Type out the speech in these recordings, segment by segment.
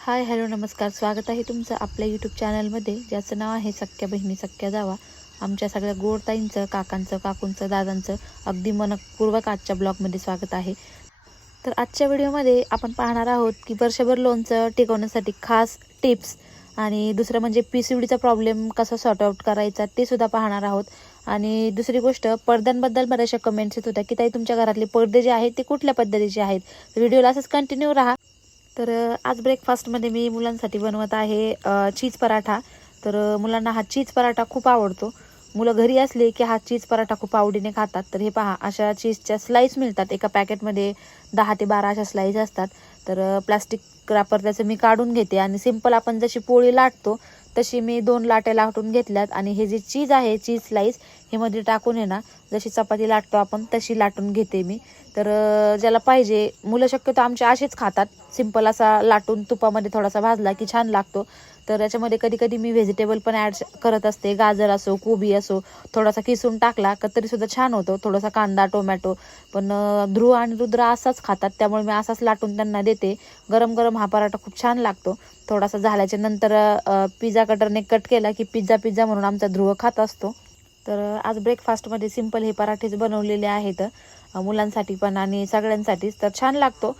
Hi hello नमस्कार. स्वागत आहे तुमचं आपल्या यूट्यूब चॅनलमध्ये ज्याचं नाव आहे सख्या बहिणी सख्या जावा. आमच्या सगळ्या गोडताईंचं काकांचं काकूंचं दादांचं अगदी मनपूर्वक आजच्या ब्लॉगमध्ये स्वागत आहे. तर आजच्या व्हिडिओमध्ये आपण पाहणार आहोत की वर्षभर लोणचं टिकवण्यासाठी खास टिप्स आणि दुसरं म्हणजे पी सी डीचा प्रॉब्लेम कसा सॉर्ट आउट करायचा ते सुद्धा पाहणार आहोत. आणि दुसरी गोष्ट पडद्यांबद्दल बऱ्याचशा कमेंट्स येत होत्या की ताई तुमच्या घरातले पडदे जे आहेत ते कुठल्या पद्धतीचे आहेत? व्हिडिओला असंच कंटिन्यू राहा. तर आज ब्रेकफास्टमध्ये मी मुलांसाठी बनवत आहे चीज पराठा. तर मुलांना हा चीज पराठा खूप आवडतो. मुलं घरी असले की हा चीज पराठा खूप आवडीने खातात. तर हे पहा अशा चीजच्या स्लाईस मिळतात. एका पॅकेटमध्ये दहा ते बारा अशा स्लाईस असतात. तर प्लास्टिक रॅपर त्याचं मी काढून घेते आणि सिंपल आपण जशी पोळी लाटतो तशी मी दोन लाट्या लाटून घेतल्यात. आणि हे जे चीज आहे चीज स्लाईस हे मध्ये टाकून आहे ना जशी चपाती लाटतो आपण तशी लाटून घेते मी. तर ज्याला पाहिजे मुलं शक्यतो आमचे असेच खातात. सिंपल असा लाटून तुपामध्ये थोडासा भाजला की छान लागतो. तर याच्यामध्ये कधी कधी मी व्हेजिटेबल पण ॲड करत असते. गाजर असो कोबी असो थोडासा किसून टाकला का तरीसुद्धा छान होतो. थोडासा कांदा टोमॅटो. पण ध्रुव आणि रुद्र असाच खातात. त्यामुळे मी असाच लाटून त्यांना देते. गरम गरम हा पराठा खूप छान लागतो. थोडासा झाल्याच्यानंतर पिझ्झा कटरने कट केला की पिझ्झा पिझ्झा म्हणून आमचा ध्रुव खात असतो. तर आज ब्रेकफास्टमध्ये सिंपल हे पराठेच बनवलेले आहेत. मुलांसाठी पण आणि सगळ्यांसाठीच. तर छान लागतो.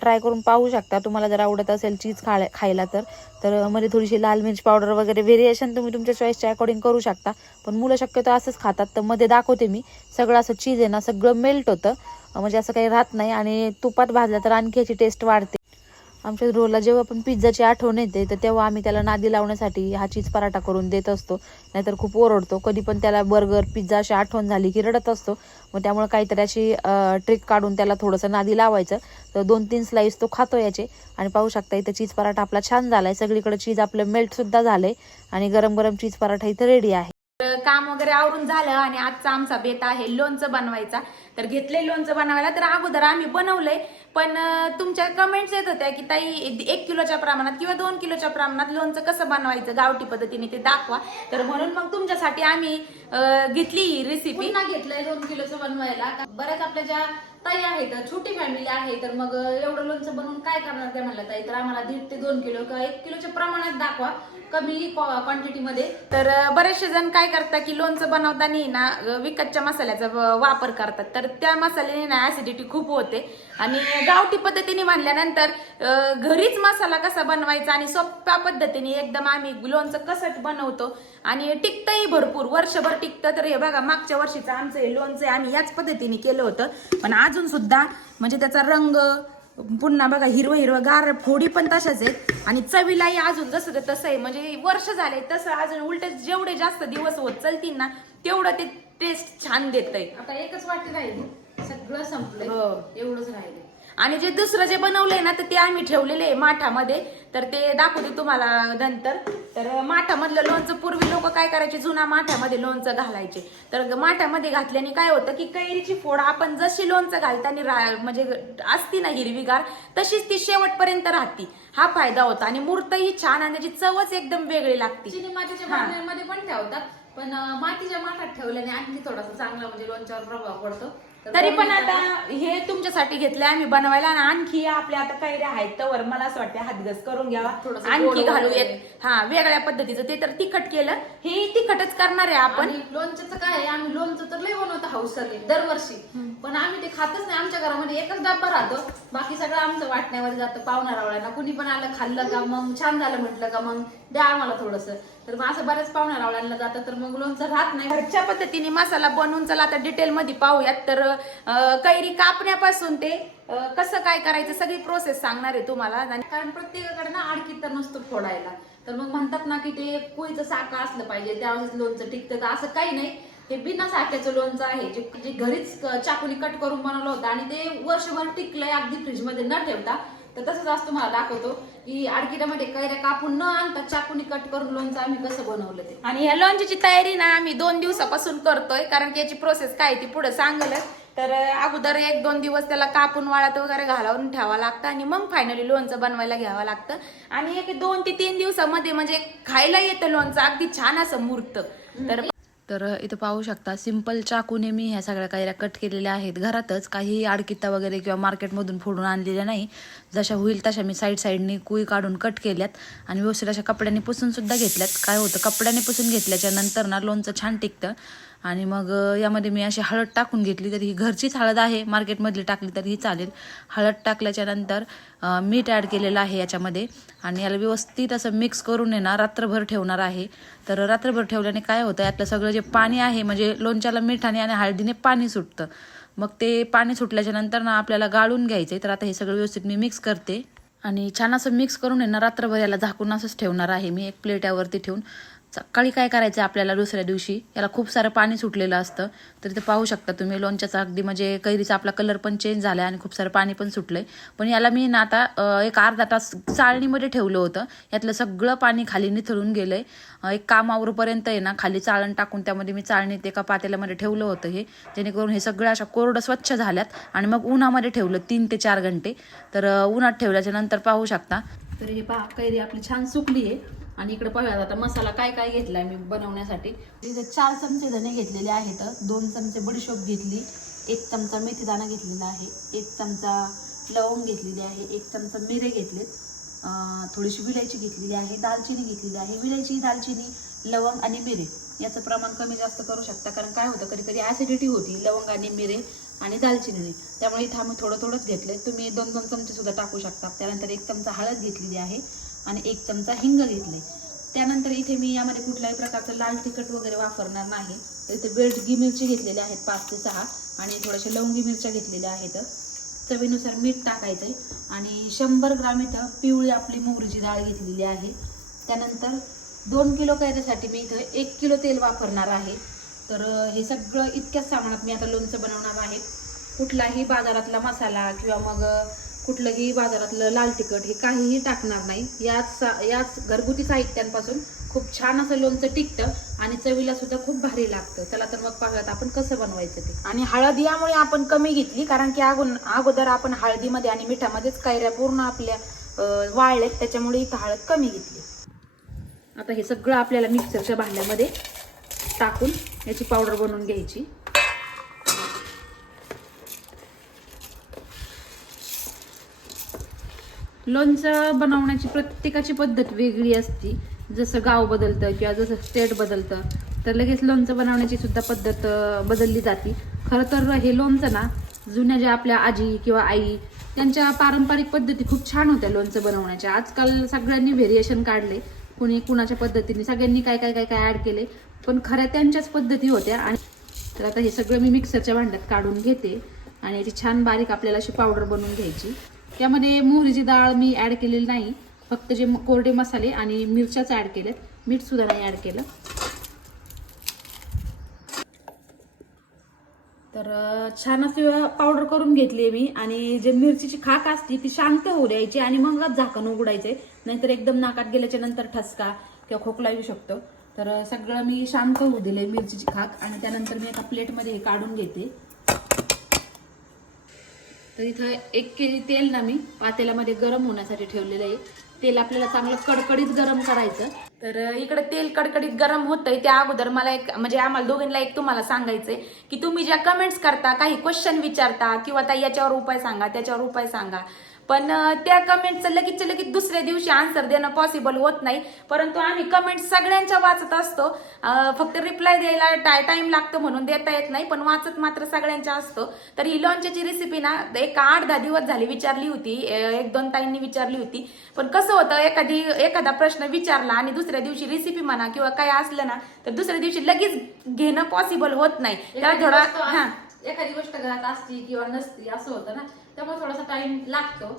ट्राय करून पाहू शकता. तुम्हाला जर आवडत असेल चीज खा खायला तर. तर मध्ये थोडीशी लाल मिरच पावडर वगैरे व्हेरिएशन तुम्ही तुमच्या चॉईसच्या अकॉर्डिंग करू शकता. पण मुलं शक्यतो असंच खातात. तर मध्ये दाखवते मी. सगळं असं चीज आहे ना सगळं मेल्ट होतं. म्हणजे असं काही राहत नाही. आणि तुपात भाजलं तर आणखी याची टेस्ट वाढते. आमच्या रोला जेव्हा पण पिझ्झाची आठवण येते तर तेव्हा आम्ही त्याला नादी लावण्यासाठी हा चीज पराठा करून देत असतो. नाहीतर खूप ओरडतो. कधी पण त्याला बर्गर पिझ्झा अशी आठवण झाली की रडत असतो. मग त्यामुळे काहीतरी अशी ट्रिक काढून त्याला थोडंसं नादी लावायचं. तर दोन तीन स्लाईस तो खातो याचे. आणि पाहू शकता इथं चीज पराठा आपला छान झालाय. सगळीकडे चीज आपलं मेल्ट सुद्धा झालंय. आणि गरम गरम चीज पराठा इथं रेडी आहे. काम वगैरे आवरून झालं आणि आजचा आमचा बेत आहे लोणचं बनवायचा. तर घेतले लोणचं बनवायला तर अगोदर आम्ही बनवलंय. पण तुमच्या कमेंट्स येत होत्या की ताई एक किलोच्या प्रमाणात किंवा दोन किलोच्या प्रमाणात लोणचं कसं बनवायचं गावठी पद्धतीने ते दाखवा. तर म्हणून मग तुमच्यासाठी आम्ही घेतली ही रेसिपी घेतलंय दोन किलोचं बनवायला. बऱ्याच आपल्या ज्या ताई आहेत छोटी फॅमिली आहे तर मग एवढं लोणचं बनवून काय करणार त्या म्हणलं ताई? तर आम्हाला दीड ते दोन किलो किंवा एक किलोच्या प्रमाणात दाखवा कमी क्वांटिटीमध्ये तर बरेचसे जण काय करतात की लोणचं बनवताना ना विकतच्या मसाल्याचा वापर करतात. तर त्या मसाल्याने ना ऍसिडिटी खूप होते. आणि गावठी पद्धतीने म्हणल्यानंतर घरीच मसाला कसा बनवायचा आणि सोप्या पद्धतीने एकदम आम्ही लोणचं कसट बनवतो आणि टिकतंही भरपूर. वर्षभर टिकतं तर हे बघा मागच्या वर्षीचं आमचं हे लोणचं आम्ही याच पद्धतीने केलं होतं. पण अजून सुद्धा म्हणजे त्याचा रंग पुन्हा बघा हिरवं हिरवं गार फोडी पण तशाच आहेत. आणि चवीलाही अजून जसं ते तसं आहे. म्हणजे वर्ष झाले तसं अजून उलट जेवढे जास्त दिवस होत चालतील ना तेवढं ते टेस्ट छान देत आता एकच वाटी राहिली. सगळं संपलंय. हो. एवढंच राहिले आणि जे दुसरं जे बनवलंय ना तर ते आम्ही ठेवलेले आहे माठामध्ये. तर ते दाखवते तुम्हाला नंतर. तर माठामधलं लोणचं पूर्वी लोक काय करायचे? जुना माठामध्ये लोणचं घालायचे. तर माठामध्ये घातल्याने काय होतं की कैरीची फोड आपण जशी लोणचं घालताना रा- म्हणजे असती ना हिरवीगार तशीच ती शेवटपर्यंत राहती. हा फायदा होता. आणि मूर्तही छान आणि त्याची चवच एकदम वेगळी लागते. चिनी मातीच्या हा. बाटल्यांमध्ये पण ठेवतात. पण अं, मातीच्या माठात ठेवल्याने आणखी थोडासा चांगला म्हणजे लोणच्यावर प्रभाव पडतो. तर पण आता हे तुमच्यासाठी घेतले आम्ही बनवायला आणि आणखी आपल्या आता कैऱ्या आहेत तर मला असं वाटतं हातगस करून घ्यावा. थोडंसं आणखी गोड घालू वगैरे. एक हा वेगळ्या पद्धतीचं. ते तर तिखट केलं. हे तिखटच करणार आहे आपण. लोणच्याचं काय आहे आम्ही लोणचं तर लय बनवतो हौसाने दरवर्षी. पण आम्ही ते खातच नाही. आमच्या घरामध्ये एकच डब्बा राहतो. बाकी सगळं आमचं वाटण्यावर जातं. पाहुणा रावळ्यांना कुणी पण आलं खाल्लं का मग छान झालं म्हटलं का मग द्या आम्हाला थोडस. तर मग असं बऱ्याच पाहुणा रावळ्यांना जातं तर मग लोणचं राहत नाही. घरच्या पद्धतीने मसाला बनवून चला आता डिटेल मध्ये पाहूयात. तर कैरी कापण्यापासून ते कसं काय करायचं सगळी प्रोसेस सांगणार आहे तुम्हाला. आणि कारण प्रत्येकाकडे ना आडकी तर नसतो फोडायला. तर मग म्हणतात ना की ते कुळीचं साखं असलं पाहिजे त्यावेळेस लोणचं टिकतं का? असं काही नाही. हे बिना साख्याचं लोणचं आहे जे जे घरीच चाकूने कट करून बनवलं होतं आणि ते वर्षभर टिकलंय अगदी फ्रीजमध्ये न ठेवता. तर तसंच आज तुम्हाला दाखवतो की आडकिटामध्ये कैऱ्या कापून न आणता चाकूने कट करून लोणचं आम्ही कसं बनवलं ते. आणि ह्या लोणच्याची तयारी ना आम्ही दोन दिवसापासून करतोय कारण की याची प्रोसेस काय आहे ती पुढे सांगलच तर अगोदर एक दोन दिवस त्याला कापून वाळत वगैरे घालावून ठेवावं लागतं आणि मग फायनली लोणचं बनवायला घ्यावं लागतं. आणि एक दोन ते तीन दिवसामध्ये म्हणजे खायला येतं लोणचं अगदी छान असं मूर्त. तर तर इथं पाहू शकता सिंपल चाकूने मी ह्या सगळ्या कैऱ्या कट केलेल्या आहेत. घरातच काही आडकित्ता वगैरे किंवा मार्केटमधून फोडून आणलेल्या नाही. जशा होईल तशा मी साईड साईडनी कुई काढून कट केल्यात आणि व्यवस्थित अशा कपड्याने पुसून सुद्धा घेतल्यात. काय होतं कपड्याने पुसून घेतल्याच्या नंतर ना लोणचं छान टिकतं. आणि मग यामध्ये मी अशी हळद टाकून घेतली तर ही घरचीच हळद आहे मार्केटमधली टाकली तर ही चालेल. हळद टाकल्याच्या नंतर मीठ ॲड केलेलं आहे याच्यामध्ये आणि याला व्यवस्थित असं मिक्स करून आहे ना रात्रभर ठेवणार आहे. तर रात्रभर ठेवल्याने काय होतं यातलं सगळं जे पाणी आहे म्हणजे लोणच्याला मिठाने आणि हळदीने पाणी सुटतं. मग ते पाणी सुटल्याच्या नंतर ना आपल्याला गाळून घ्यायचं तर आता हे सगळं व्यवस्थित मी मिक्स करते. आणि छान असं मिक्स करून आहे ना रात्रभर याला झाकून असंच ठेवणार आहे मी एक प्लेट यावरती ठेवून. सकाळी काय करायचं आपल्याला दुसऱ्या दिवशी? याला खूप सारं पाणी सुटलेलं असतं. तर ते पाहू शकता तुम्ही लोणच्याचा अगदी म्हणजे कैरीचा आपला कलर पण चेंज झाला आणि खूप सारं पाणी पण सुटलंय. पण याला मी ना आता एक अर्धा तास चाळणीमध्ये ठेवलं होतं. यातलं सगळं पाणी खाली निथळून गेलंय. आहे एक कामावरपर्यंत आहे ना खाली चाळण टाकून त्यामध्ये मी चाळणीत एका पातेल्यामध्ये ठेवलं होतं हे. जेणेकरून हे सगळं अशा कोरडं स्वच्छ झाल्यात. आणि मग उन्हामध्ये ठेवलं तीन ते चार घंटे. तर उन्हात ठेवल्याच्या नंतर पाहू शकता. तर हे पहा कैरी आपली छान सुकली आहे आणि इकडे पाहूयात आता मसाला काय काय घेतलाय मी बनवण्यासाठी. इथे चार चमचे धणे घेतलेले आहेत. दोन चमचे बडीशोप घेतली. एक चमचा मेथी दाणा घेतलेला आहे. एक चमचा लवंग घेतलेली आहे. एक चमचा मिरे घेतलेत. थोडीशी विलायची घेतलेली आहे. दालचिनी घेतलेली आहे. विलायची दालचिनी लवंग आणि मिरे याचं प्रमाण कमी जास्त करू शकता. कारण काय होतं कधी कधी ॲसिडिटी होती. लवंग आणि मिरे आणि दालचिनीने. त्यामुळे इथं आम्ही थोडं थोडंच घेतलंय. तुम्ही दोन दोन चमचे सुद्धा टाकू शकता. त्यानंतर एक चमचा हळद घेतलेली आहे. आणि एक चमचा हिंग घेतले त्यानंतर इथे मी यामध्ये कुठल्याही प्रकारचं लाल तिखट वगैरे वापरणार नाही. तर इथे बेडगी मिरची घेतलेल्या आहेत पाच ते सहा आणि थोड्याशा लवंगी मिरच्या घेतलेल्या आहेत. चवीनुसार मीठ टाकायचं आहे आणि शंभर ग्राम इथं पिवळी आपली मोहरीची डाळ घेतलेली आहे. त्यानंतर दोन किलो कैऱ्यासाठी मी इथं एक किलो तेल वापरणार आहे. तर हे सगळं इतक्याच सामानात मी आता लोणचं बनवणार आहे. कुठलाही बाजारातला मसाला किंवा मग कुठलंही बाजारातलं लाल तिखट हे काहीही टाकणार नाही. याच सा- याच घरगुती साहित्यांपासून खूप छान असं लोणचं टिकतं आणि चवीला सुद्धा खूप भारी लागतं. चला तर मग पाहूयात आपण कसं बनवायचं ते. आणि हळद यामुळे आपण कमी घेतली कारण की अगोदर अगोदर आपण हळदीमध्ये आणि मिठामध्येच कैऱ्या पूर्ण आपल्या वाळलेत त्याच्यामुळे इथं हळद कमी घेतली. आता हे सगळं आपल्याला मिक्सरच्या भांड्यामध्ये टाकून याची पावडर बनवून घ्यायची. लोणचं बनवण्याची प्रत्येकाची पद्धत वेगळी असते. जसं गाव बदलतं किंवा जसं स्टेट बदलतं तर लगेच लोणचं बनवण्याची सुद्धा पद्धत बदलली जाते. खरं तर हे लोणचं ना जुन्या ज्या आपल्या आजी किंवा आई त्यांच्या पारंपरिक पद्धती खूप छान होत्या लोणचं बनवण्याच्या. आजकाल सगळ्यांनी व्हेरिएशन काढले. कुणी कुणाच्या पद्धतीने सगळ्यांनी काय काय काय काय ॲड केले पण खऱ्या त्यांच्याच पद्धती होत्या. आणि तर आता हे सगळं मी मिक्सरच्या भांड्यात काढून घेते. आणि याची छान बारीक आपल्याला अशी पावडर बनवून घ्यायची. त्यामध्ये मोहरीची डाळ मी ॲड केलेली नाही. फक्त जे कोरडे मसाले आणि मिरच्याच ॲड केलेत. मीठ सुद्धा नाही ॲड केलं. तर छान अशी पावडर करून घेतली मी. आणि जे मिरचीची खाक असते ती शांत होऊ द्यायची आणि मगच झाकण उघडायचे. नाहीतर एकदम नाकात गेल्याच्यानंतर ठसका किंवा खोकला येऊ शकतो. तर सगळं मी शांत होऊ दिले मिरचीची खाक. आणि त्यानंतर मी एका प्लेटमध्ये हे काढून घेते. तर इथं एक केजी तेल ना मी पातेल्यामध्ये गरम होण्यासाठी ठेवलेलं आहे. तेल आपल्याला चांगलं कडकडीत गरम करायचं. तर इकडे तेल कडकडीत गरम होतंय. त्या अगोदर मला एक म्हणजे आम्हाला दोघींना एक तुम्हाला सांगायचंय की तुम्ही ज्या कमेंट्स करता काही क्वेश्चन विचारता किंवा ताई याच्यावर उपाय सांगा त्याच्यावर उपाय सांगा. पण त्या कमेंटचं लगेच लगेच दुसऱ्या दिवशी आन्सर देणं पॉसिबल होत नाही. परंतु आम्ही कमेंट सगळ्यांच्या वाचत असतो. फक्त रिप्लाय द्यायला टाइम लागतो म्हणून देता येत नाही पण वाचत मात्र सगळ्यांच्या असतो. तर ही लॉन्चची रेसिपी ना एक आठ दहा दिवस झाली विचारली होती. एक दोन ताईंनी विचारली होती. पण कसं होतं एखादी एखादा प्रश्न विचारला आणि दुसऱ्या दिवशी रेसिपी म्हणा किंवा काय असलं ना तर दुसऱ्या दिवशी लगेच घेणं पॉसिबल होत नाही. त्याला थोडा हा. एखादी गोष्ट घरात असती किंवा नसती असं होतं ना. त्यामुळे थोडासा टाइम लागतो.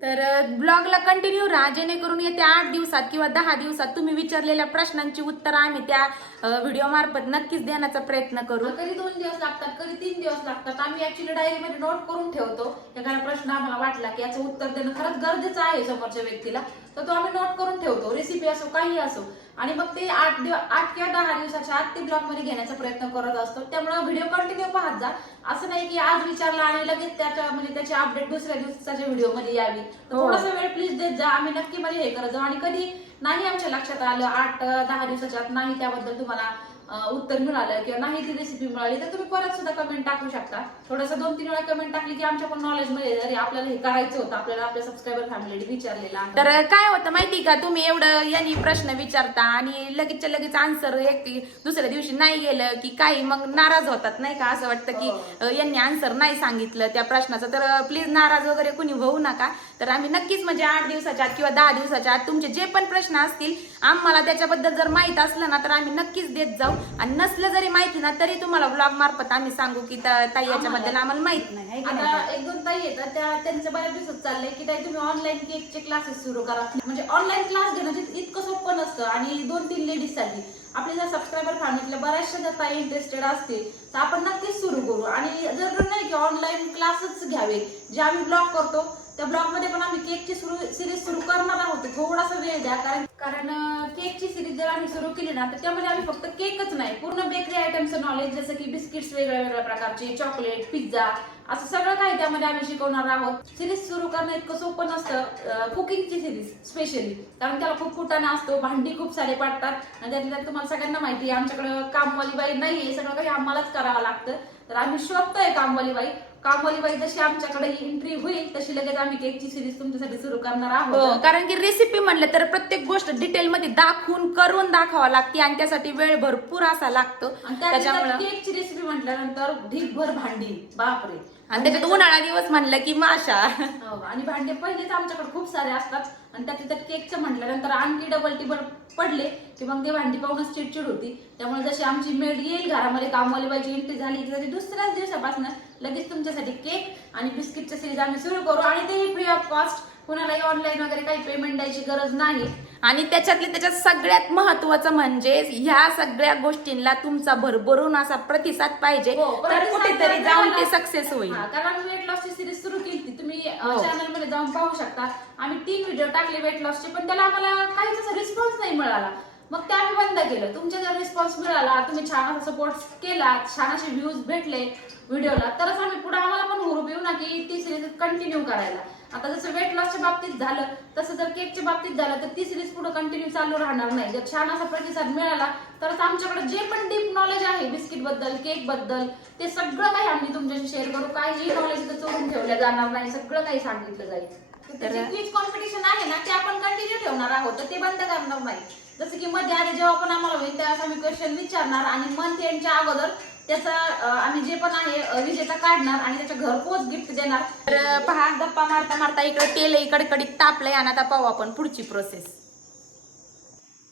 तर ब्लॉगला कंटिन्यू राहा जेणेकरून येत्या आठ दिवसात किंवा दहा दिवसात तुम्ही विचारलेल्या प्रश्नांची उत्तरं आम्ही त्या व्हिडिओ मार्फत नक्कीच देण्याचा प्रयत्न करू. कधी दोन दिवस लागतात कधी तीन दिवस लागतात आम्ही ऍक्च्युली डायरीमध्ये नोट करून ठेवतो. एखादा प्रश्न आम्हाला वाटला की याचं उत्तर देणं खरंच गरजेचं आहे समोरच्या व्यक्तीला तर तो आम्ही नोट करून ठेवतो. रेसिपी असो काही असो. आणि मग ते आठ दिवस आठ किंवा दहा दिवसाच्या आत ते ब्लॉगमध्ये घेण्याचा प्रयत्न करत असतो. त्यामुळे व्हिडिओ कंटिन्यू पाहत जा. असं नाही की आज विचारला आणि लगेच त्याच्या म्हणजे त्याची अपडेट दुसऱ्या दिवसाच्या व्हिडिओमध्ये यावी. हो. थोडासा वेळ प्लीज देत जा. आम्ही नक्की म्हणजे हे करत जाऊ. आणि कधी नाही आमच्या लक्षात आलं आठ दहा दिवसाच्या आत नाही त्याबद्दल तुम्हाला उत्तर मिळालं किंवा नाही ती रेसिपी मिळाली तर तुम्ही परत सुद्धा कमेंट टाकू शकता. थोडंसं दोन तीन वेळा कमेंट टाकली की आमच्या पण नॉलेजमध्ये अरे आपल्याला हे करायचं होतं आपल्याला आपल्या सबस्क्रायबर फॅमिली विचारलेलं. तर काय होतं माहिती का? तुम्ही एवढं यांनी प्रश्न विचारता आणि लगेचच्या लगेच आन्सर एक दुसऱ्या दिवशी नाही गेलं की काही मग नाराज होतात नाही का? असं वाटतं की अ, यांनी आन्सर नाही सांगितलं त्या प्रश्नाचं. तर प्लीज नाराज वगैरे कुणी होऊ नका. तर आम्ही नक्कीच म्हणजे आठ दिवसाच्या आत किंवा दहा दिवसाच्या आत तुमचे जे पण प्रश्न असतील आम्हाला त्याच्याबद्दल जर माहीत असलं ना तर आम्ही नक्कीच देत जाऊ. आणि नसलं जरी माहिती ना तरी तुम्हाला ब्लॉग मार्फत आम्ही सांगू की त- ताई याच्याबद्दल आम्हाला. माहीत नाही की नाही? आता एक दोन ताई येतात त्या त्यांचं बऱ्याच दिवसात चाललंय की ताई तुम्ही ऑनलाईन केकचे क्लासेस सुरू करा. म्हणजे ऑनलाईन क्लास घेणं जे इतकं सोपं नसतं आणि दोन तीन लेडीजसाठी. आपले जर सबस्क्रायबर फॅमिलीतल्या बऱ्याचशा जर ताई इंटरेस्टेड असतील तर आपण नक्कीच सुरू करू. आणि जर नाही की ऑनलाईन क्लासच घ्यावे जे आम्ही ब्लॉग करतो त्या ब्लॉगमध्ये पण आम्ही केकची सुरू सिरीज सुरू करणार आहोत. थोडासा वेळ द्या कारण कारण केकची सिरीज जर आम्ही सुरू केली ना तर त्यामध्ये आम्ही फक्त केकच नाही पूर्ण बेकरी आयटमचं नॉलेज जसं की बिस्किट्स वेगळ्या वेगळ्या प्रकारचे चॉकलेट पिझ्झा असं सगळं काही त्यामध्ये आम्ही शिकवणार आहोत. सिरीज सुरू करणं इतकं सोपं नसतं कुकिंगची सिरीज स्पेशली कारण त्याला खूप कुटाणा असतो भांडी खूप सारे पडतात आणि त्यातल्या तुम्हाला सगळ्यांना माहिती आहे आमच्याकडे कामवाली बाई नाहीये सगळं काही आम्हालाच करावं लागतं. तर आम्ही शोधतोय कामवाली बाई कामवाली बाई जशी आमच्याकडे एंट्री होईल तशी लगेच आम्ही केकची सिरीज तुमच्यासाठी सुरू करणार हो आहोत कारण की रेसिपी म्हणलं तर प्रत्येक गोष्ट डिटेलमध्ये दाखवून करून दाखवावं लागते आणि त्यासाठी वेळ भरपूर असा लागतो. आणि त्याच्यामुळे त्याच्यामुळं केकची रेसिपी म्हटल्यानंतर ढीकभर भांडी. बापरे. आणि त्याच्यात उन्हाळा दिवस म्हणलं की माशा. हो, आणि भांडे पहिलेच आमच्याकडे खूप सारे असतात. आणि त्यात त्यात केकचं म्हटल्यानंतर आणखी डबल टिबल पडले की मग ते भांडी पाहूनच चिडचिड होती. त्यामुळे जशी आमची मेड येईल घरामध्ये कामवाली बाईची एंट्री झाली की तरी दुसऱ्याच दिवसापासून लगेच तुमच्यासाठी केक आणि बिस्किटच्या सिरीज आम्ही सुरू करू. आणि तेही फ्री ऑफ कॉस्ट कुणालाही ऑनलाईन वगैरे काही पेमेंट द्यायची गरज नाही. आणि त्याच्यातले त्याच्यात सगळ्यात महत्वाचं म्हणजे ह्या सगळ्या गोष्टींना तुमचा भरभरून असा प्रतिसाद पाहिजे. हो, तर कुठेतरी जाऊन ते सक्सेस होईल. हा, कारण आम्ही वेट लॉसची सिरीज सुरू केली. तुम्ही हो. चॅनलमध्ये जाऊन पाहू शकता. आम्ही तीन व्हिडिओ टाकले वेट लॉसचे पण त्याला आम्हाला काहीच असा रिस्पॉन्स नाही मिळाला. मग ते आम्ही बंद केलं. तुमच्या जर रिस्पॉन्स मिळाला तुम्ही छान असा सपोर्ट केला छान असे व्ह्यूज भेटले व्हिडिओला तरच आम्ही पुढे आम्हाला पण हुरूप येऊ ना की ती सिरीज कंटिन्यू करायला. आता जसं वेट लॉसच्या बाबतीत झालं तसं जर केकच्या बाबतीत झालं तर ती सिरीज पुढे कंटिन्यू चालू राहणार नाही. जर छान असा प्रतिसाद मिळाला तरच आमच्याकडे जे पण डीप नॉलेज आहे बिस्किटबद्दल केकबद्दल ते सगळं काही आम्ही तुमच्याशी शेअर करू. काहीही नॉलेज इथं चोरून ठेवलं जाणार नाही सगळं काही सांगितलं जाईल. क्विज कॉम्पिटिशन आहे ना ते आपण कंटिन्यू ठेवणार आहोत तर ते बंद करणार नाही. जसं की मध्ये आधी जेव्हा पण आम्हाला होईल त्यावेळेस आम्ही क्वेश्चन विचारणार आणि मंथ एंडच्या अगोदर त्याचा आम्ही जे पण आहे विजेचा विजेता काढणार आणि त्याचं घरपोच गिफ्ट देणार. तर पहा गप्पा मारता मारता इकडे तेल इकडे कडीत तापलंय आणि आता पाहू आपण पुढची प्रोसेस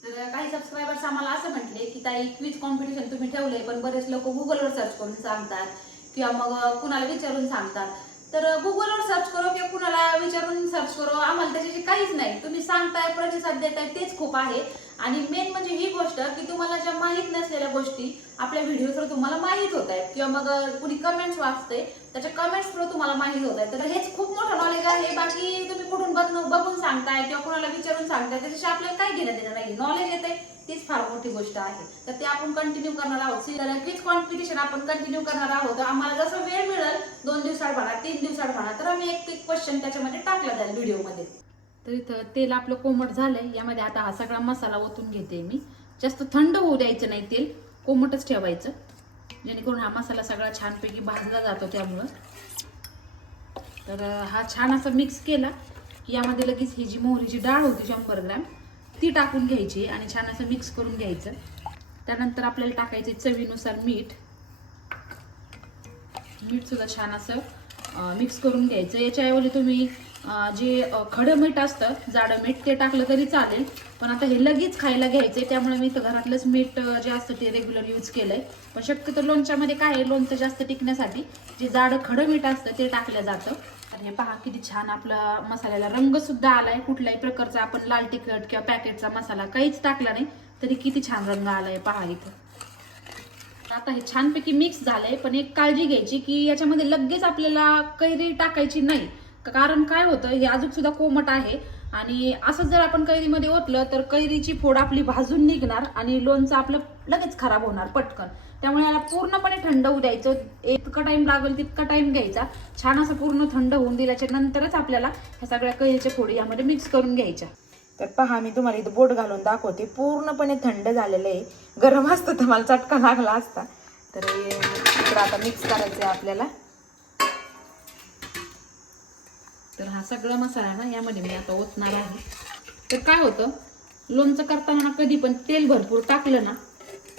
तर काही सबस्क्रायबर्स आम्हाला असं म्हटले की ताई क्विज कॉम्पिटिशन तुम्ही ठेवलंय पण बरेच लोक गुगलवर सर्च करून सांगतात किंवा मग कुणाला विचारून सांगतात. तर गुगलवर सर्च करो किंवा कुणाला विचारून सर्च करो आम्हाला त्याच्याशी काहीच नाही. तुम्ही सांगताय प्रतिसाद देताय तेच खूप आहे. आणि मेन म्हणजे ही गोष्ट की तुम्हाला ज्या माहीत नसलेल्या गोष्टी आपल्या व्हिडिओ थ्रू तुम्हाला माहीत होत आहेत. किंवा मग कुणी कमेंट्स वाचते त्याच्या कमेंट्स थ्रू तुम्हाला माहीत होत आहे तर हेच खूप मोठं नॉलेज आहे. बाकी तुम्ही कुठून बघून बघून सांगताय किंवा कुणाला विचारून सांगताय त्याच्याशी आपल्याला काय घेणं देणं नाही नॉलेज येते तीच फार मोठी गोष्ट आहे. तर ते आपण कंटिन्यू करणार आहोत. तर क्विज कॉम्पिटिशन आपण कंटिन्यू करणार आहोत. आम्हाला जसं वेळ मिळेल दोन दिवसात म्हणा तीन दिवसात म्हणा तर आम्ही एक एक क्वेश्चन त्याच्यामध्ये टाकला जाईल व्हिडिओमध्ये तर इथं तेल आपलं कोमट झालंय. यामध्ये आता हा सगळा मसाला ओतून घेते मी. जास्त थंड होऊ द्यायचं नाही तेल. कोमटच ठेवायचं. जेणेकरून हा मसाला सगळा छानपैकी भाजला जातो त्यामुळं. तर हा छान असा मिक्स केला. की यामध्ये लगेच ही जी मोहरीची डाळ होती शंभर ग्रॅम ती टाकून घ्यायची आणि छान असं मिक्स करून घ्यायचं. त्यानंतर आपल्याला टाकायचे चवीनुसार मीठ. मीठसुद्धा छान असं मिक्स करून घ्यायचं. याच्याऐवजी तुम्ही जे खडं मीठ असतं जाडं मीठ ते टाकलं तरी चालेल. पण आता हे लगेच खायला घ्यायचंय त्यामुळे मी इथं घरातलंच मीठ जे असतं ते रेग्युलर यूज केलंय. पण शक्यतो लोणच्यामध्ये काय आहे लोणचं जास्त टिकण्यासाठी जे जाडं खडं मीठ असतं ते टाकलं जातं. आणि हे पहा किती छान आपला मसाल्याला रंग सुद्धा आलाय. कुठल्याही प्रकारचा आपण लाल तिखट किंवा पॅकेटचा मसाला काहीच टाकला नाही तरी किती छान रंग आलाय पहा इथं. आता हे छानपैकी मिक्स झालंय पण एक काळजी घ्यायची की याच्यामध्ये लगेच आपल्याला कैरी टाकायची नाही. कारण काय होतं हे अजून सुद्धा कोमट आहे. आणि असं जर आपण कैरीमध्ये ओतलं तर कैरीची फोड आपली भाजून निघणार आणि लोणचं आपलं लगेच खराब होणार पटकन. त्यामुळे याला पूर्णपणे थंड होऊ द्यायचं. इतका टाइम लागेल तितका टाइम घ्यायचा. छान असं पूर्ण थंड होऊन दिल्याच्या नंतरच आपल्याला ह्या सगळ्या कैरीच्या फोडी यामध्ये मिक्स करून घ्यायच्या. तर पहा मी तुम्हाला इथं बोट घालून दाखवते. पूर्णपणे थंड झालेलं आहे. गरम असतं तर मला चटका लागला असता. तर इकडं आता मिक्स करायचं आहे आपल्याला. तर हा सगळा मसाला ना यामध्ये मी आता ओतणार आहे. तर काय होतं लोणचं करताना ना कधी पण तेल भरपूर टाकलं ना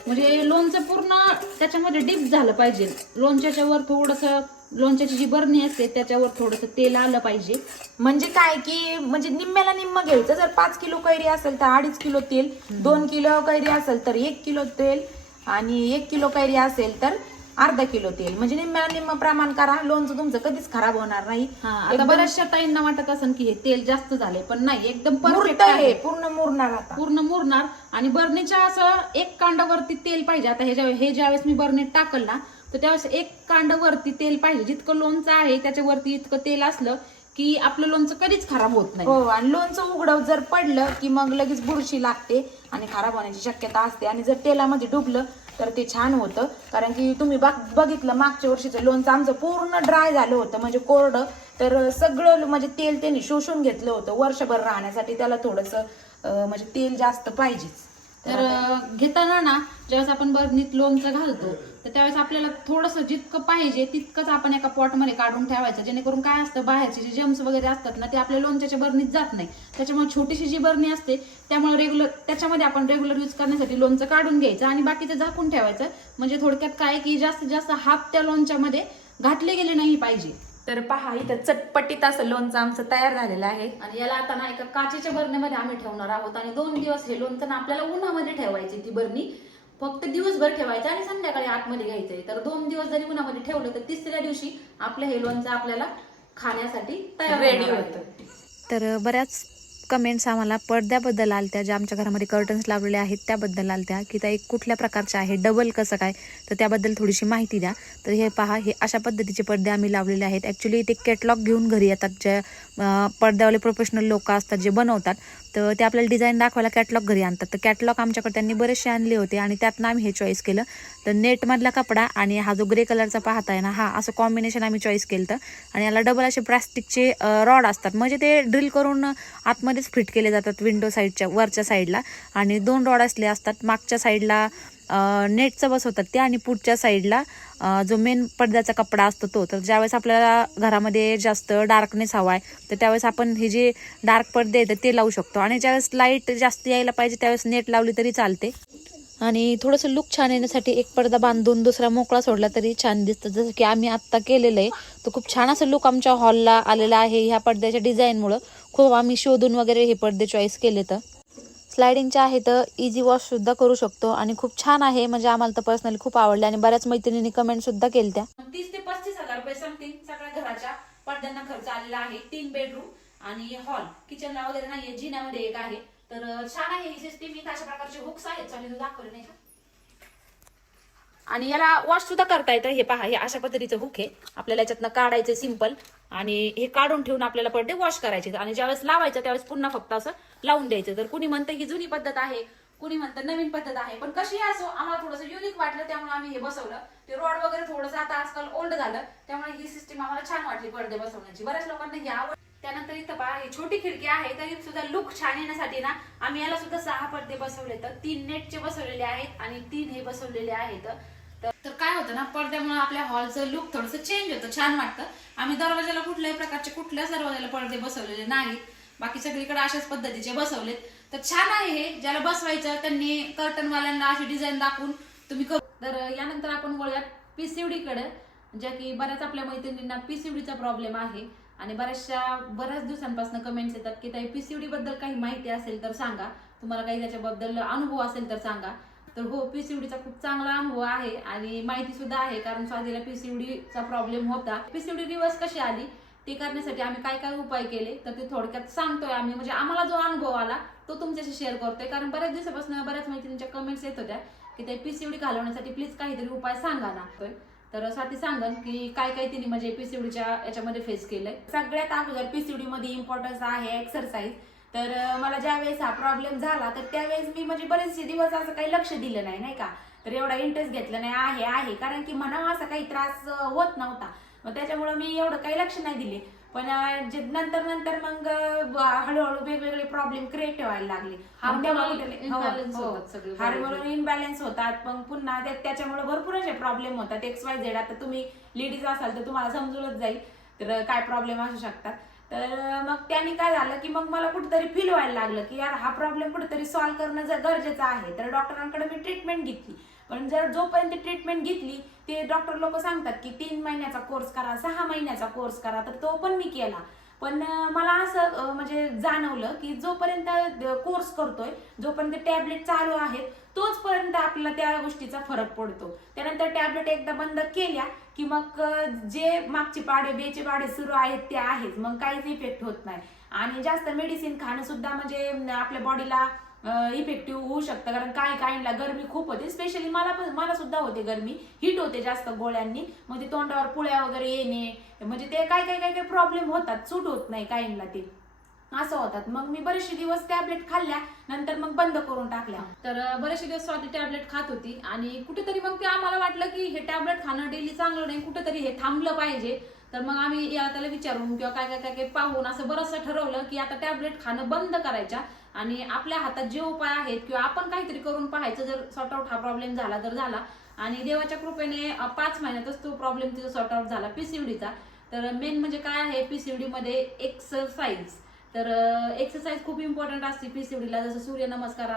म्हणजे लोणचं पूर्ण त्याच्यामध्ये डीप झालं पाहिजे. लोणच्याच्या वर थोडंसं लोणच्याची जी बरणी असते त्याच्यावर थोडंसं तेल आलं पाहिजे. म्हणजे काय की म्हणजे निम्म्याला निम्म घ्यायचं. जर पाच किलो कैरी असेल तर अडीच किलो तेल दोन किलो कैरी असेल तर एक किलो तेल आणि एक किलो कैरी असेल तर अर्धा किलो तेल. म्हणजे निम्म्याला निम्म प्रमाण करा. लोणचं तुमचं कधीच खराब होणार नाही. हा आता एकदम बऱ्याचशा ताईंना वाटत असेल की हे तेल जास्त झाले पण नाही एकदम परफेक्ट मुरतं आहे. पूर्ण मुरणार आता. पूर्ण मुरणार. आणि बरणीच्या असं एक कांडावरती तेल पाहिजे. आता हे ज्या हे ज्यावेळेस मी बरणीत टाकल ना तर त्यावेळेस एक कांडावरती तेल पाहिजे. जितकं लोणचं आहे त्याच्यावरती इतकं तेल असलं की आपलं लोणचं कधीच खराब होत नाही. हो आणि लोणचं उघडव जर पडलं की मग लगेच बुरशी लागते आणि खराब होण्याची शक्यता असते. आणि जर तेलामध्ये डुबलं तर ते छान होतं. कारण की तुम्ही बघ- बघितलं मागच्या वर्षीचं लोणचं आमचं पूर्ण ड्राय झालं होतं. म्हणजे कोरडं. तर सगळं म्हणजे तेल त्यांनी शोषून घेतलं होतं. वर्षभर राहण्यासाठी त्याला थोडंसं म्हणजे तेल जास्त पाहिजेच. तर घेताना ना ज्यावेळेस आपण बरणीत लोणचं घालतो तर त्यावेळेस आपल्याला थोडंसं जितकं पाहिजे तितकंच आपण एका पॉटमध्ये काढून ठेवायचं. जेणेकरून काय असतं बाहेरचे जे जम्स वगैरे असतात ना ते आपल्या लोणच्याच्या बरणीत जात नाही. त्याच्यामुळे छोटीशी जी बरणी असते त्यामुळे रेग्युलर त्याच्यामध्ये आपण रेग्युलर यूज करण्यासाठी लोणचं काढून घ्यायचं आणि बाकीचं झाकून ठेवायचं. म्हणजे थोडक्यात काय की जास्तीत जास्त हात त्या लोणच्यामध्ये घातले गेले नाही पाहिजे. तर पहा इथं चटपटीत असं लोणचं आमचं तयार झालेलं आहे. आणि याला आता ना एका काचेच्या बरणीमध्ये आम्ही ठेवणार आहोत. आणि दोन दिवस हे लोणचं ना आपल्याला उन्हामध्ये ठेवायची ती बरणी. फक्त दिवसभर ठेवायचं आणि संध्याकाळी आतमध्ये घ्यायचंय. तर दोन दिवस जरी उन्हामध्ये ठेवलं तर तिसऱ्या दिवशी आपलं हे लोणचं आपल्याला खाण्यासाठी तयार आहे. होतं. तर बऱ्याच कमेंट्स आम्हाला पडद्याबद्दल आलत्या ज्या आमच्या घरामध्ये कर्टन्स लावलेले आहेत त्याबद्दल आलत्या की त्या एक कुठल्या प्रकारच्या आहे डबल कसं काय? तर त्याबद्दल थोडीशी माहिती द्या. तर हे पहा हे अशा पद्धतीचे पडदे आम्ही लावलेले आहेत. ॲक्च्युली ते कॅटलॉग घेऊन घरी येतात जे पडद्यावाले प्रोफेशनल लोक असतात जे बनवतात. तर ते आपल्याला डिझाईन दाखवायला कॅटलॉग घरी आणतात. तर कॅटलॉग आमच्याकडे त्यांनी बरेचसे आणले होते आणि त्यातनं आम्ही हे चॉईस केलं. तर नेटमधला कपडा आणि हा जो ग्रे कलरचा पाहताय ना हा असं कॉम्बिनेशन आम्ही चॉईस केलं तर आणि याला डबल असे प्लास्टिकचे रॉड असतात. म्हणजे ते ड्रिल करून आतमध्येच फिट केले जातात विंडो साईडच्या वरच्या साईडला आणि दोन रॉड असले असतात. मागच्या साईडला नेटचं बसवतात ते आणि पुढच्या साईडला जो मेन पडद्याचा कपडा असतो तो. तर ज्यावेळेस आपल्याला घरामध्ये जास्त डार्कनेस हवा आहे तर त्यावेळेस आपण हे जे डार्क पडदे आहेत ते लावू शकतो. आणि ज्यावेळेस लाइट जास्त यायला पाहिजे त्यावेळेस नेट लावली तरी चालते. आणि थोडंसं लुक छान येण्यासाठी एक पडदा बांधून दुसरा मोकळा सोडला तरी छान दिसतं. जसं की आम्ही आत्ता केलेलं आहे तर खूप छान असं लुक आमच्या हॉलला आलेला आहे ह्या पडद्याच्या डिझाईनमुळं खूप आम्ही शोधून वगैरे हे पडदे चॉईस केले तर स्लायडिंगचे आहे तर इझी वॉशसुद्धा करू शकतो आणि खूप छान आहे. म्हणजे आम्हाला तर पर्सनली खूप आवडलं आणि बऱ्याच मैत्रिणींनी कमेंट सुद्धा केल्या त्या तीस ते पस्तीस हजार रुपये समथिंग सगळ्या घराच्या पडद्यांना खर्च आलेला आहे. तीन बेडरूम आणि हॉल किचनला वगैरे नाहीये जिन्यामध्ये एक आहे. तर छान आहे ही सिस्टीम इथं अशा प्रकारचे हुक्स आहेत चालेल दाखवले नाही का? आणि याला वॉश सुद्धा करता येतं. हे पहा हे अशा पद्धतीचं हुक आहे. आपल्याला याच्यातनं काढायचं सिंपल आणि हे काढून ठेवून आपल्याला पडदे वॉश करायचे. आणि ज्यावेळेस लावायचं त्यावेळेस पुन्हा फक्त असं लावून द्यायचं. तर कुणी म्हणतं ही जुनी पद्धत आहे कुणी म्हणतं नवीन पद्धत आहे पण कशी असो आम्हाला थोडंसं युनिक वाटलं त्यामुळे आम्ही हे बसवलं. ते रॉड वगैरे थोडंसं आता आजकाल ओल्ड झालं त्यामुळे ही सिस्टीम आम्हाला छान वाटली पडदे बसवण्याची. बऱ्याच लोकांना ही आवड त्यानंतर इथं पहा ही छोटी खिडकी आहे तरी सुद्धा लुक छान येण्यासाठी ना आम्ही याला सुद्धा सहा पडदे बसवले तर तीन नेटचे बसवलेले आहेत आणि तीन हे बसवलेले आहेत. तर काय होतं ना पडद्यामुळे आपल्या हॉलचं लुक थोडंसं चेंज होतं छान वाटतं. आम्ही दरवाजाला कुठल्याही प्रकारचे कुठल्याच दरवाजाला पडदे बसवलेले नाहीत. बाकी सगळीकडे अशाच पद्धतीचे बसवलेत. तर छान आहे हे ज्याला बसवायचं त्यांनी कर्टनवाल्यांना अशी डिझाईन दाखवून तुम्ही करू तर यानंतर आपण वळूया पीसीवडी कडे ज्या की बऱ्याच आपल्या मैत्रिणींना पीसीवडीचा प्रॉब्लेम आहे. आणि बऱ्याचशा बऱ्याच दिवसांपासून कमेंट्स येतात की ताई पीसीवडी बद्दल काही माहिती असेल तर सांगा. तुम्हाला काही त्याच्याबद्दल अनुभव असेल तर सांगा. तर हो पीसीवडीचा खूप चांगला अनुभव आहे आणि माहिती सुद्धा आहे कारण स्वातीला डीचा प्रॉब्लेम होता. पीसीवडी रिवर्स कशी आली ते करण्यासाठी आम्ही काय काय उपाय केले तर ते थोडक्यात सांगतोय आम्ही. म्हणजे आम्हाला जो अनुभव आला तो तुमच्याशी शेअर करतोय कारण बऱ्याच दिवसापासून बऱ्याच मैत्रिणींच्या कमेंट्स येत होत्या की ते पीसीवडी घालवण्यासाठी प्लीज काहीतरी उपाय सांगा ना. तर स्वाती सांगन की काय काय तिने म्हणजे पीसीवडीच्या याच्यामध्ये फेस केलंय. सगळ्यात अगोदर पीसीडी मध्ये इम्पॉर्टन्स आहे एक्सरसाइज तर मला ज्यावेळेस हा प्रॉब्लेम झाला तर त्यावेळेस मी म्हणजे बरेचसे दिवस असं काही लक्ष दिलं नाही नाही का? तर एवढा इंटरेस्ट घेतला नाही आहे आहे. कारण की म्हणावा असा काही त्रास होत नव्हता. मग त्याच्यामुळे मी एवढं काही लक्ष नाही दिले. पण जे नंतर नंतर मग हळूहळू वेगवेगळे प्रॉब्लेम क्रिएट व्हायला लागले. Hormonal कुठे- हो, हो. होतात इनबॅलन्स होतात. मग पुन्हा त्या- त्याच्यामुळे भरपूर असे प्रॉब्लेम होतात. एक्स वाय झेड आता तुम्ही लेडीज असाल तर तुम्हाला समजूनच जाईल. तर काय प्रॉब्लेम असू शकतात? तर मग त्याने काय झालं की मग मला कुठेतरी फील व्हायला लागलं की यार हा प्रॉब्लेम कुठेतरी सॉल्व्ह करणं जर गरजेचं आहे तर डॉक्टरांकडे मी ट्रीटमेंट घेतली. पण जर जोपर्यंत ट्रीटमेंट घेतली ते डॉक्टर लोक सांगतात की तीन महिन्याचा कोर्स करा सहा महिन्याचा कोर्स करा तर तो पण मी केला. पण मला असं म्हणजे जाणवलं की जोपर्यंत कोर्स करतोय जोपर्यंत टॅबलेट चालू आहेत तोचपर्यंत आपल्याला त्या गोष्टीचा फरक पडतो. त्यानंतर टॅबलेट एकदा बंद केल्या की मग जे मागचे पाडे बेचे पाडे सुरू आहेत ते आहेत. मग काहीच इफेक्ट होत नाही. आणि जास्त मेडिसिन खाणं सुद्धा म्हणजे आपल्या बॉडीला इफेक्टिव्ह होऊ शकतं. कारण काय काहींना गरमी खूप होते. स्पेशली मला पण मला सुद्धा होते गरमी. हिट होते जास्त गोळ्यांनी. मग ते तोंडावर पुळ्या वगैरे येणे. म्हणजे ते काय काय काय काय प्रॉब्लेम होतात. सूट होत नाही काहींना ते. असं होतात. मग मी बरेचसे दिवस टॅबलेट खाल्ल्या. नंतर मग बंद करून टाकल्या. तर बरेचसे दिवस स्वाती टॅबलेट खात होती. आणि कुठेतरी मग ते आम्हाला वाटलं की हे टॅबलेट खाणं डेली चांगलं नाही. कुठेतरी हे थांबलं पाहिजे. तर मग आम्ही या त्याला विचारून किंवा काय काय काय काय पाहून असं बरंचसं ठरवलं की आता टॅबलेट खाणं बंद करायच्या. आणि आपल्या हातात जे उपाय आहेत किंवा आपण काहीतरी करून पाहायचं जर सॉर्ट आउट हा प्रॉब्लेम झाला तर झाला. आणि देवाच्या कृपेने पाच महिन्यातच तो प्रॉब्लेम तिचा सॉर्ट आउट झाला पीसीओडीचा तर मेन म्हणजे काय आहे पीसीओडीमध्ये एक्सरसाइज तर एक्सरसाइज खूप इम्पॉर्टंट असते पीसीओडीला जसं सूर्यनमस्कार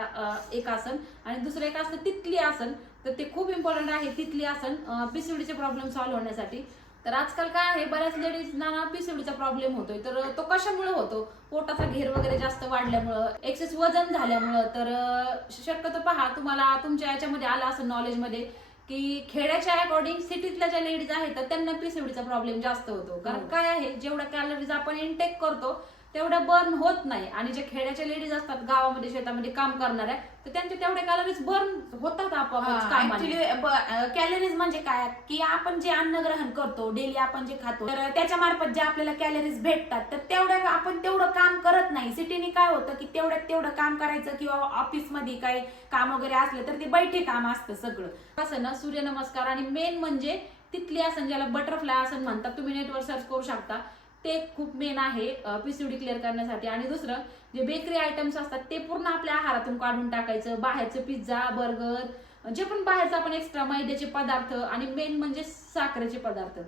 एक आसन आणि दुसरं एक असतं तिथली आसन. तर ते खूप इम्पॉर्टंट आहे तिथली आसन पीसीओडीचे प्रॉब्लेम सॉल्व्ह होण्यासाठी. तर आजकाल काय आहे बऱ्याच लेडीजना ना पीसीओडीचा प्रॉब्लेम होतोय. तर तो कशामुळे होतो? पोटाचा घेर वगैरे जास्त वाढल्यामुळं एक्सेस वजन झाल्यामुळं. तर शक्यतो पहा तुम्हाला तुमच्या याच्यामध्ये आलं असं नॉलेजमध्ये की खेड्याच्या अकॉर्डिंग सिटीतल्या ज्या लेडीज आहेत तर त्यांना पीसीओडीचा प्रॉब्लेम जास्त होतो. कारण हो. काय आहे जेवढ्या कॅलरीज आपण इनटेक करतो तेवढ्या बर्न होत नाही. आणि जे खेड्याच्या लेडीज असतात गावामध्ये शेतामध्ये काम करणाऱ्या तर त्यांचे तेवढे कॅलरीज बर्न होतात. ऍक्च्युली कॅलरीज म्हणजे काय? की आपण जे अन्न ग्रहण करतो डेली आपण जे खातो तर त्याच्या मार्फत जे आपल्याला कॅलरीज भेटतात तर तेवढ्या आपण तेवढं काम करत नाही. सिटीने काय होतं की तेवढ्यात तेवढं काम करायचं किंवा ऑफिसमध्ये काही काम वगैरे असलं तर ते बैठे काम असतं सगळं. कसं ना सूर्यनमस्कार. आणि मेन म्हणजे तिथली आसन ज्याला बटरफ्लाय आसन म्हणतात तुम्ही नेटवर सर्च करू शकता. ते खूप मेन आहे पीसीडी क्लिअर करण्यासाठी. आणि दुसरं जे बेकरी आयटम्स असतात ते पूर्ण आपल्या आहारातून काढून टाकायचं. बाहेरचं पिझ्झा बर्गर जे पण बाहेरचं आपण एक्स्ट्रा मैद्याचे पदार्थ आणि मेन म्हणजे साखरेचे पदार्थ.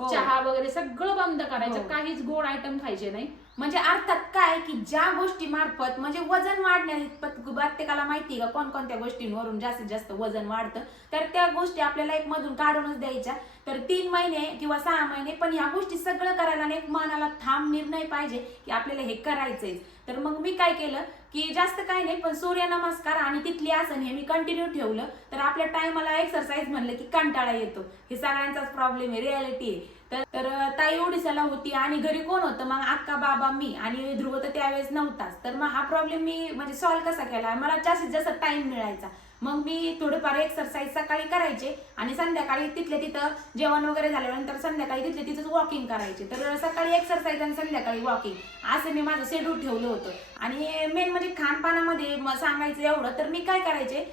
हो. चहा वगैरे सगळं बंद करायचं. हो. काहीच गोड आयटम खायचे नाही. म्हणजे अर्थात काय की ज्या गोष्टी मार्फत म्हणजे वजन वाढण्या प्रत्येकाला माहिती का कोणकोणत्या गोष्टींवरून जास्तीत जास्त वजन वाढतं? तर त्या गोष्टी आपल्याला एक मधून काढूनच द्यायच्या. तर तीन महिने किंवा सहा महिने पण ह्या गोष्टी सगळं करायला ना एक मनाला थांब निर्णय पाहिजे की आपल्याला हे करायचंय. तर मग मी काय केलं की जास्त काही नाही पण सूर्यनमस्कार आणि तिथली आसन हे मी कंटिन्यू ठेवलं. तर आपल्या टायमाला एक्सरसाइज म्हणलं की कंटाळा येतो. हे सगळ्यांचाच प्रॉब्लेम आहे रियालिटी आहे. तर तर ताई ओडिसाला होती आणि घरी कोण होतं? मग अक्का बाबा मी आणि ध्रुव तर त्यावेळेस नव्हताच. तर मग हा प्रॉब्लेम मी म्हणजे सॉल्व्ह कसा केला? मला जास्तीत जास्त टाइम मिळायचा. मग मी थोडेफार एक्सरसाइज सकाळी करायचे आणि संध्याकाळी तिथल्या तिथं जेवण वगैरे झाल्यानंतर संध्याकाळी तिथल्या तिथंच वॉकिंग करायचे. तर सकाळी एक्सरसाइज आणि संध्याकाळी वॉकिंग असं मी माझं शेड्यूल ठेवलं होतं. आणि मेन म्हणजे खानपानामध्ये सांगायचं एवढं तर मी काय करायचे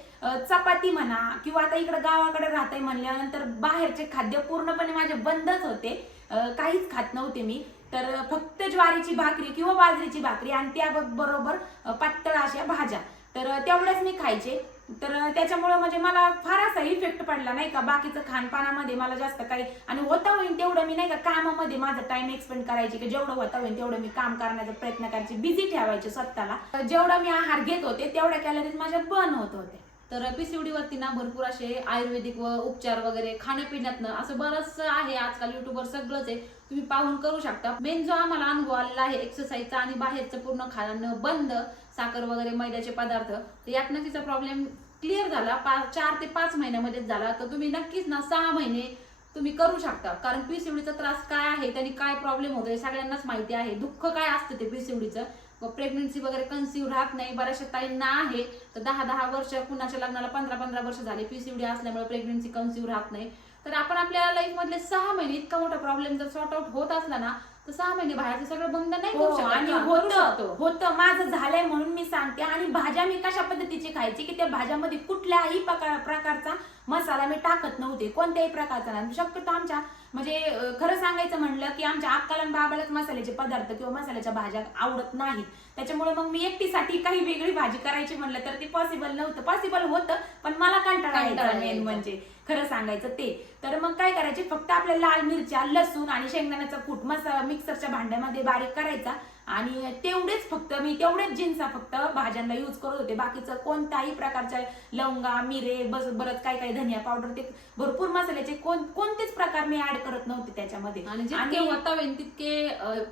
चपाती म्हणा किंवा आता इकडे गावाकडे राहते म्हणल्यानंतर बाहेरचे खाद्य पूर्णपणे माझे बंदच होते. काहीच खात नव्हते मी. तर फक्त ज्वारीची भाकरी किंवा बाजरीची भाकरी आणि त्या बरोबर पातळ अशा भाज्या. तर तेवढ्याच मी खायचे. तर त्याच्यामुळं म्हणजे मला फार असा इफेक्ट पडला नाही का? बाकीचं खानपानामध्ये मला जास्त काही आणि होता होईन तेवढं मी नाही का कामामध्ये माझा टाइम एक्सपेंड करायची की जेवढं होता होईन तेवढं मी काम करण्याचा प्रयत्न करायचे बिझी ठेवायचे स्वतःला. जेवढा मी आहार घेत होते तेवढ्या कॅलरीज माझ्या बर्न होत होते. तर पीसीओडी वरती ना भरपूर असे आयुर्वेदिक व उपचार वगैरे खाण्यापिण्यातनं असं बरंच आहे आजकाल युट्यूबवर सगळंच आहे. तुम्ही पाहून करू शकता. मेन जो आम्हाला अनुभव आलेला आहे एक्सरसाइजचा आणि बाहेरचं पूर्ण खाणं बंद. साखर वगैरे मैद्याचे पदार्थ तर यातनं तिचा प्रॉब्लेम क्लिअर झाला. पा- चार ते पाच महिन्यामध्येच झाला. तर तुम्ही नक्कीच ना सहा महिने तुम्ही करू शकता. कारण पीसीओडीचा त्रास काय आहे त्यांनी काय प्रॉब्लेम होतोय सगळ्यांनाच माहिती आहे. दुःख काय असतं ते पीसीओडीचं? प्रेग्नन्सी वगैरे कन्सिव्ह राहत नाही. बऱ्याचशा ताईंना आहे. तर दहा दहा वर्ष कुणाच्या लग्नाला पंधरा पंधरा वर्ष झाले पीसीओडी असल्यामुळे प्रेग्नन्सी कन्सिव्ह राहत नाही. तर आपण आपल्या लाईफमधले सहा महिने इतका मोठा प्रॉब्लेम जर सॉर्ट आउट होत असला ना तर सहा महिने बाहेरचं सगळं बंद नाही हो करू शकत आणि का? करू होतं शकतो. होतं. माझं झालंय म्हणून मी सांगते. आणि भाज्या मी कशा पद्धतीची खायची की त्या भाज्यामध्ये कुठल्याही प्रकार प्रकारचा मसाला मी टाकत नव्हते. कोणत्याही प्रकारचा नाही. शक्यतो आमच्या म्हणजे खरं सांगायचं म्हणलं की आमच्या अक्काला बाबालाच मसाल्याचे पदार्थ किंवा मसाल्याच्या भाज्या आवडत नाहीत. त्याच्यामुळे मग मी एकटीसाठी काही वेगळी भाजी करायची म्हणलं तर ते पॉसिबल नव्हतं. पॉसिबल होतं पण मला कंटाळा मेन. म्हणजे. खरं सांगायचं ते. तर मग काय करायचे फक्त आपल्या लाल मिरच्या लसूण आणि शेंगदाण्याचा कूट मसा मिक्सरच्या भांड्यामध्ये बारीक करायचा. आणि तेवढेच फक्त मी तेवढेच जिन्सा फक्त भाज्यांना यूज करत होते. बाकीचं कोणत्याही प्रकारच्या लवंगा मिरे बस बरंच काय काय धनिया पावडर ते भरपूर मसाल्याचे कोण कोणतेच प्रकार मी ऍड करत नव्हते त्याच्यामध्ये. आणि जितके होईल तितके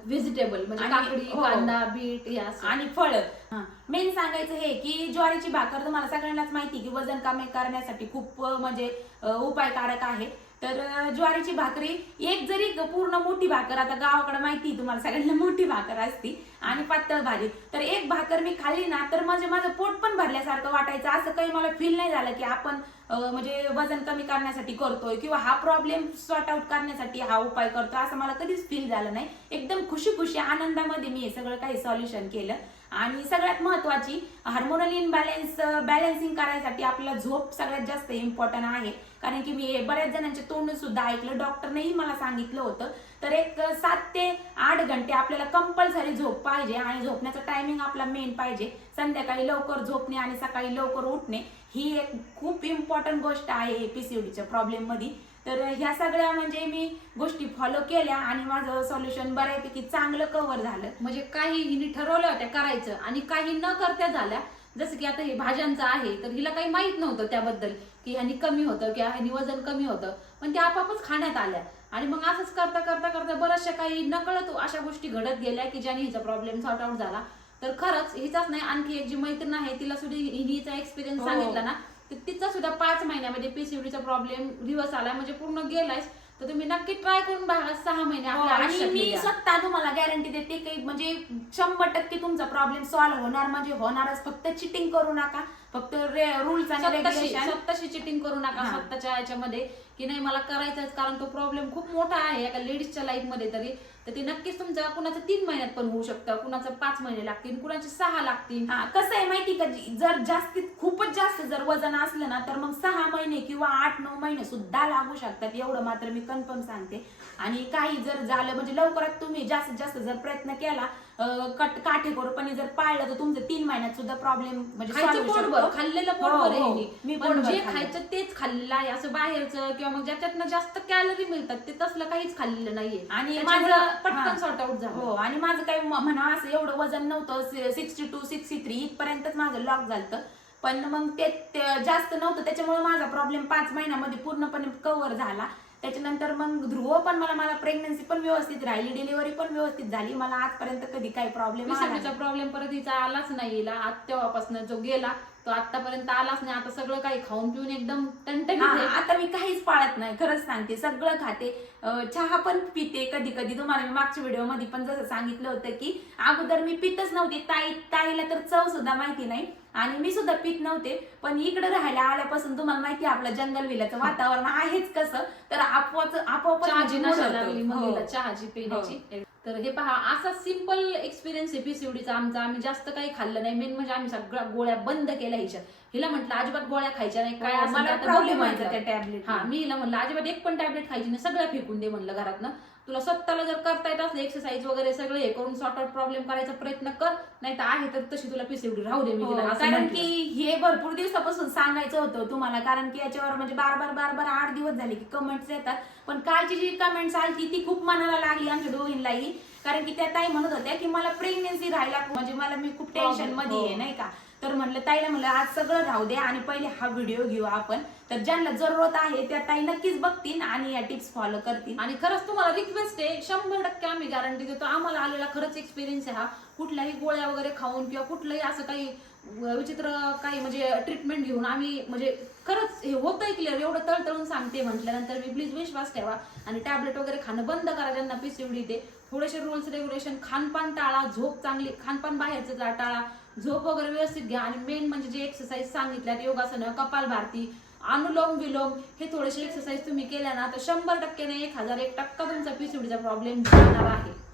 व्हेजिटेबल म्हणजे काकडी हो. कांदा बीट असं. आणि फळ. मेन सांगायचं हे की ज्वारीची भाकर तुम्हाला सगळ्यांनाच माहिती की वजन कमी करण्यासाठी खूप म्हणजे उपायकारक आहे. तर ज्वारीची भाकरी एक जरी ग- पूर्ण मोठी भाकर आता गावाकडे माहिती तुम्हाला सगळ्यांना मोठी भाकर असती आणि पातळ भाजी. तर एक भाकर मी खाल्ली ना तर म्हणजे माझं पोट पण भरल्यासारखं वाटायचं. असं काही मला फील नाही झालं की आपण म्हणजे वजन कमी करण्यासाठी करतोय किंवा हा प्रॉब्लेम सॉर्ट आउट करण्यासाठी हा उपाय करतो असं मला कधीच फील झालं नाही. एकदम खुशी खुशी आनंदामध्ये मी हे सगळं काही सॉल्युशन केलं. आणि सगळ्यात महत्वाची हार्मोनल इनबॅलेन्स बॅलेन्सिंग करायसाठी आपल्याला झोप सगळ्यात जास्त इम्पॉर्टंट आहे. कारण की मी बऱ्याच जणांचे तोंड सुद्धा ऐकलं डॉक्टरनेही मला सांगितलं होतं. तर एक सात ते आठ घंटे आपल्याला कंपल्सरी झोप पाहिजे आणि झोपण्याचा टायमिंग आपला मेन पाहिजे. संध्याकाळी लवकर झोपणे आणि सकाळी लवकर उठणे ही एक खूप इम्पॉर्टंट गोष्ट आहे पीसीओडीच्या प्रॉब्लेममध्ये तर ह्या सगळ्या म्हणजे मी गोष्टी फॉलो केल्या आणि माझं सोल्युशन बऱ्यापैकी चांगलं कव्हर झालं. म्हणजे काही हिने ठरवल्या होत्या करायचं आणि काही न करत्या झाल्या. जसं की आता हे भाज्यांचं आहे तर हिला काही माहीत नव्हतं त्याबद्दल की ह्यानी कमी होतं किंवा ह्यानी वजन कमी होतं. पण त्या आपापच खाण्यात आल्या. आणि मग असंच करता करता करता बऱ्याचशा काही नकळत अशा गोष्टी घडत गेल्या की ज्याने हिचा प्रॉब्लेम सॉर्ट आउट झाला. तर खरंच हिचाच नाही आणखी एक जी मैत्रीण आहे तिला सुद्धा हिने हिचा एक्सपिरियन्स हो. सांगितला ना तर तिचा सुद्धा पाच महिन्यामध्ये पीसीओडीचा प्रॉब्लेम रिवर्स आलाय म्हणजे पूर्ण गेलायच तर तुम्ही नक्की ट्राय करून बघा सहा महिने हो, आपल्या आणि मी. स्वतः तुम्हाला गॅरंटी देते की म्हणजे शंभर टक्के तुमचा प्रॉब्लेम सॉल्व्ह होणार म्हणजे होणारच फक्त चिटिंग करू नका फक्त रुल्स आणि स्वतःशी रेग्युलेशन स्वतःशी चिटिंग करू नका हा. स्वतःच्या याच्यामध्ये की नाही मला करायचंच कारण तो प्रॉब्लेम खूप मोठा आहे एका लेडीजच्या लाईफमध्ये तरी तर ते नक्कीच तुमचा कुणाचं तीन महिन्यात पण होऊ शकतं कुणाचं पाच महिने लागतील कुणाचे सहा लागतील. हा. कसं आहे माहिती का जी- जर जास्तीत खूपच जास्त जर वजन असलं ना तर मग सहा महिने किंवा आठ नऊ महिने सुद्धा लागू शकतात. एवढं मात्र मी कन्फर्म सांगते. आणि काही जर झालं म्हणजे लवकरात तुम्ही जास्तीत जास्त जर प्रयत्न केला कट काटेकोरपणे जर पाळलं तर तुमचं तीन महिन्यात सुद्धा प्रॉब्लेम म्हणजे solve खायचं पोटभर. खाल्लेलं हो, पोटभर हो. आहे मी हे. पण पोटभर जे खाल्लं. खायचं तेच खाल्लेलं आहे असं बाहेरचं किंवा मग ज्याच्यातनं जास्त कॅलरी मिळतात ते तसलं काहीच खाल्लेलं नाहीये आणि त्याच्यामुळं माझं- हा. पटकन सॉर्ट आउट झालं हो आणि माझं काही म- म्हणा असं एवढं वजन नव्हतं सिक्स्टी टू सिक्स्टी थ्री इथपर्यंतच माझं लॉक झालं पण मग ते ते जास्त नव्हतं त्याच्यामुळे माझा प्रॉब्लेम पाच महिन्यामध्ये पूर्णपणे कव्हर झाला त्याच्यानंतर मग ध्रुव पण मला मला प्रेग्नन्सी पण व्यवस्थित राहिली डिलिव्हरी पण व्यवस्थित झाली. मला आजपर्यंत कधी काही प्रॉब्लेम पिसापीचा प्रॉब्लेम परत हिचा आलाच नाही. हिला आज तेव्हापासून जो गेला तो आतापर्यंत आलाच नाही. आता सगळं काही खाऊन पिऊन एकदम टणटणीत आहे. आता मी काहीच पाळत नाही. खरंच सांगते सगळं खाते. अं, चहा पण पिते कधी कधी तुम्हाला मी मागच्या व्हिडिओमध्ये पण जसं सांगितलं होतं की अगोदर मी पितच नव्हते. ताई ताईला तर चव सुद्धा माहिती नाही. आणि मी सुद्धा पित नव्हते पण इकडे राहायला आल्यापासून तुम्हाला माहिती आहे आपलं जंगल विल्याचं वातावरण आहेच कसं तर आपोआप आपोआप चहाची हिला हो. चहाची पिण्याची. तर हे पहा असा सिंपल एक्सपिरियन्स आहे पीसीओडीचा आमचा आम्ही जास्त काही खाल्लं नाही. मेन म्हणजे आम्ही सगळ्या गोळ्या बंद केल्या हिच्या हिला म्हटलं अजिबात गोळ्या खायच्या नाही काय मला प्रॉब्लेम व्हायचा. त्या टॅबलेट हा मी हिला म्हणलं अजिबात एक पण टॅबलेट खायची नाही सगळं फेकून दे म्हणलं घरातनं. तुला स्वतःला जर करता येत असलं एक्सरसाइज वगैरे सगळं हे करून सॉर्ट आउट प्रॉब्लेम करायचा प्रयत्न कर नाही तर आहे तर तशी तुला पीसीओडी राहू दे मी हो, तिला असं कारण म्हटलं. की हे भरपूर दिवसापासून सांगायचं होतं तुम्हाला कारण की याच्यावर म्हणजे बार बार बार बार आठ दिवस झाले की कमेंट्स येतात पण कालची जी कमेंट्स आली ती खूप मनाला लागली आमच्या दोघींनाही कारण की त्या ताई म्हणत होत्या की मला प्रेग्नेन्सी राहायला म्हणजे मला मी खूप टेन्शनमध्ये हो. आहे नाही का तर म्हणलं ताईला म्हणलं आज सगळं राहू दे आणि पहिले हा व्हिडिओ घेऊ आपण. तर ज्यांना जरूरत आहे त्या ताई नक्कीच बघतील आणि या टिप्स फॉलो करतील. आणि खरंच तुम्हाला रिक्वेस्ट आहे शंभर टक्के आम्ही गॅरंटी देतो. आम्हाला आलेला खरंच एक्सपिरियन्स आहे हा. कुठल्याही गोळ्या वगैरे खाऊन किंवा कुठलंही असं काही विचित्र काही म्हणजे ट्रीटमेंट घेऊन आम्ही म्हणजे खरंच हे होतंय क्लिअर एवढं तळतळून सांगते म्हटल्यानंतर मी प्लीज विश्वास ठेवा. आणि टॅबलेट वगैरे खाणं बंद करा ज्यांना पीसीओडी ते थोडेसे रुल्स रेग्युलेशन खानपान टाळा झोप चांगली खानपान बाहेरचं जा- टाळा. झोप वगैरे व्यवस्थित घ्या. आणि मेन म्हणजे जे एक्सरसाइज सांगितल्यात योगासनं कपाल भारती अनुलोम विलोम हे थोडेसे एक्सरसाइज तुम्ही केल्या ना तर शंभर टक्के नाही एक हजार एक टक्का तुमचा पीसीडीचा प्रॉब्लेम जाणार आहे.